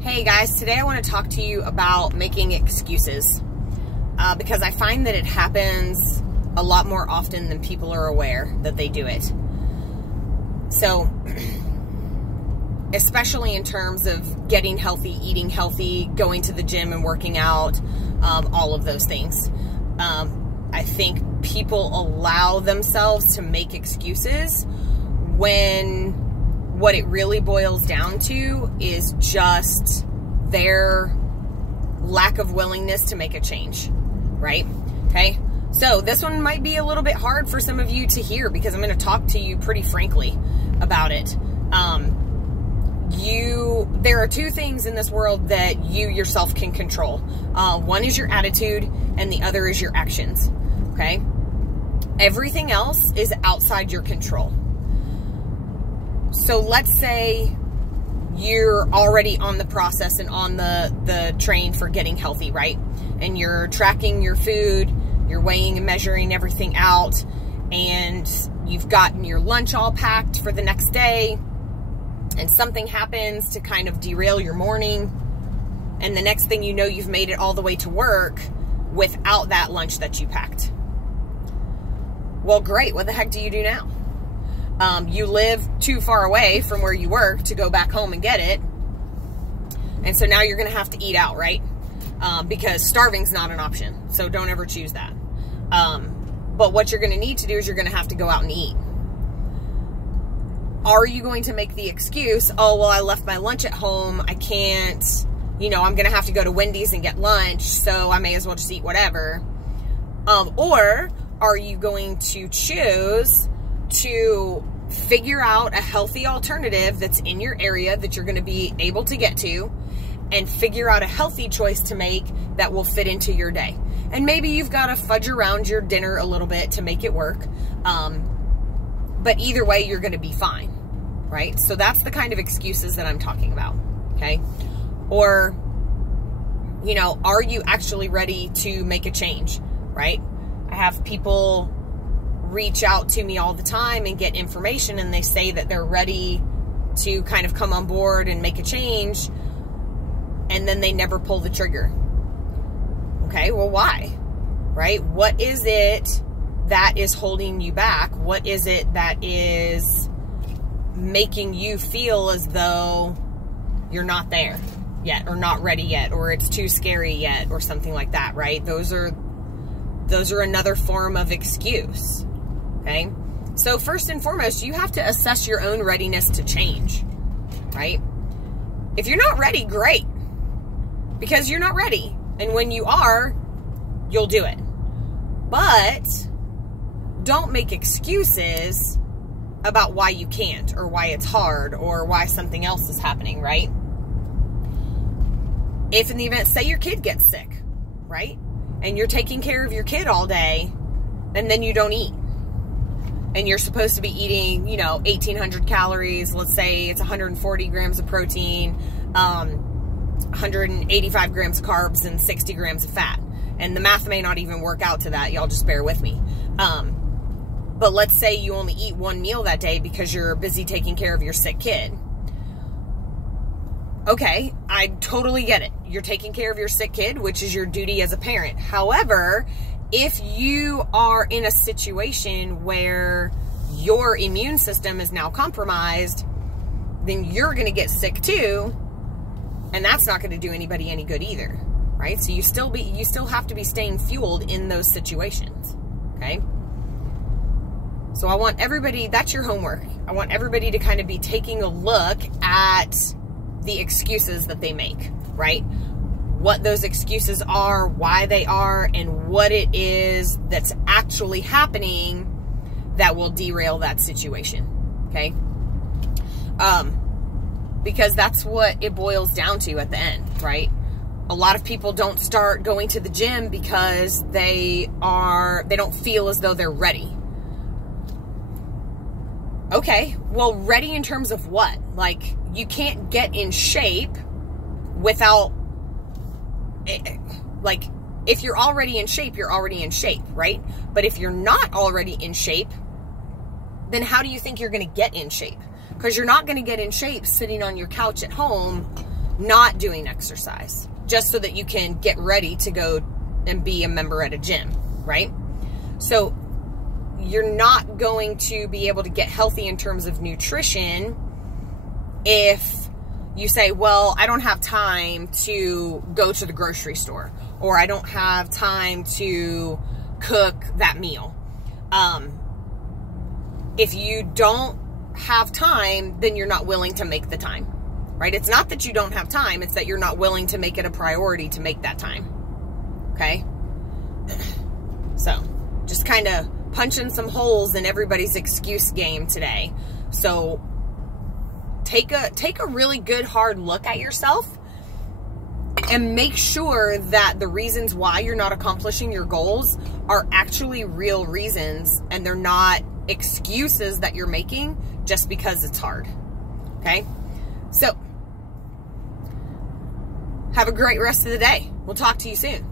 Hey guys, today I want to talk to you about making excuses because I find that it happens a lot more often than people are aware that they do it. So, especially in terms of getting healthy, eating healthy, going to the gym and working out, all of those things. I think people allow themselves to make excuses when what it really boils down to is just their lack of willingness to make a change, right? Okay, so this one might be a little bit hard for some of you to hear because I'm going to talk to you pretty frankly about it. There are two things in this world that you yourself can control. One is your attitude and the other is your actions, okay? Everything else is outside your control. So let's say you're already on the process and on the train for getting healthy, right? And you're tracking your food, you're weighing and measuring everything out, and you've gotten your lunch all packed for the next day, and something happens to kind of derail your morning, and the next thing you know, you've made it all the way to work without that lunch that you packed. Well, great. What the heck do you do now? You live too far away from where you work to go back home and get it. And so now you're going to have to eat out, right? Because starving's not an option. So don't ever choose that. But what you're going to need to do is you're going to have to go out and eat. Are you going to make the excuse, oh, well, I left my lunch at home. I can't, I'm going to have to go to Wendy's and get lunch. So I may as well just eat whatever. Or are you going to choose to figure out a healthy alternative that's in your area that you're going to be able to get to and figure out a healthy choice to make that will fit into your day? And maybe you've got to fudge around your dinner a little bit to make it work. But either way, you're going to be fine, right? So that's the kind of excuses that I'm talking about, okay? Or, are you actually ready to make a change, right? I have people reach out to me all the time and get information, and they say that they're ready to kind of come on board and make a change, and then they never pull the trigger. Okay, well, why? Right? What is it that is holding you back? What is it that is making you feel as though you're not there yet, or not ready yet, or it's too scary yet, or something like that, right? Those are another form of excuse. Okay, so first and foremost, you have to assess your own readiness to change, right? If you're not ready, great, because you're not ready. And when you are, you'll do it. But don't make excuses about why you can't, or why it's hard, or why something else is happening, right? If in the event, say your kid gets sick, right? And you're taking care of your kid all day, and then you don't eat. And you're supposed to be eating, 1,800 calories. Let's say it's 140 grams of protein, 185 grams of carbs, and 60 grams of fat. And the math may not even work out to that. Y'all just bear with me. But let's say you only eat one meal that day because you're busy taking care of your sick kid. Okay, I totally get it. You're taking care of your sick kid, which is your duty as a parent. However, if you are in a situation where your immune system is now compromised, then you're going to get sick too, and that's not going to do anybody any good either, right? So you still have to be staying fueled in those situations, okay? So I want everybody, that's your homework. I want everybody to kind of be taking a look at the excuses that they make, right? What those excuses are, why they are, and what it is that's actually happening that will derail that situation, okay? Because that's what it boils down to at the end, right? A lot of people don't start going to the gym because they don't feel as though they're ready. Okay, well, ready in terms of what? Like, you can't get in shape without, like, if you're already in shape, you're already in shape, right? But if you're not already in shape, then how do you think you're going to get in shape? Because you're not going to get in shape sitting on your couch at home not doing exercise just so that you can get ready to go and be a member at a gym, right? So you're not going to be able to get healthy in terms of nutrition if you say, well, I don't have time to go to the grocery store, or I don't have time to cook that meal. If you don't have time, then you're not willing to make the time, right? It's not that you don't have time, it's that you're not willing to make it a priority to make that time, okay? So, just kind of punching some holes in everybody's excuse game today. So, take a really good hard look at yourself and make sure that the reasons why you're not accomplishing your goals are actually real reasons, and they're not excuses that you're making just because it's hard. Okay? So, have a great rest of the day. We'll talk to you soon.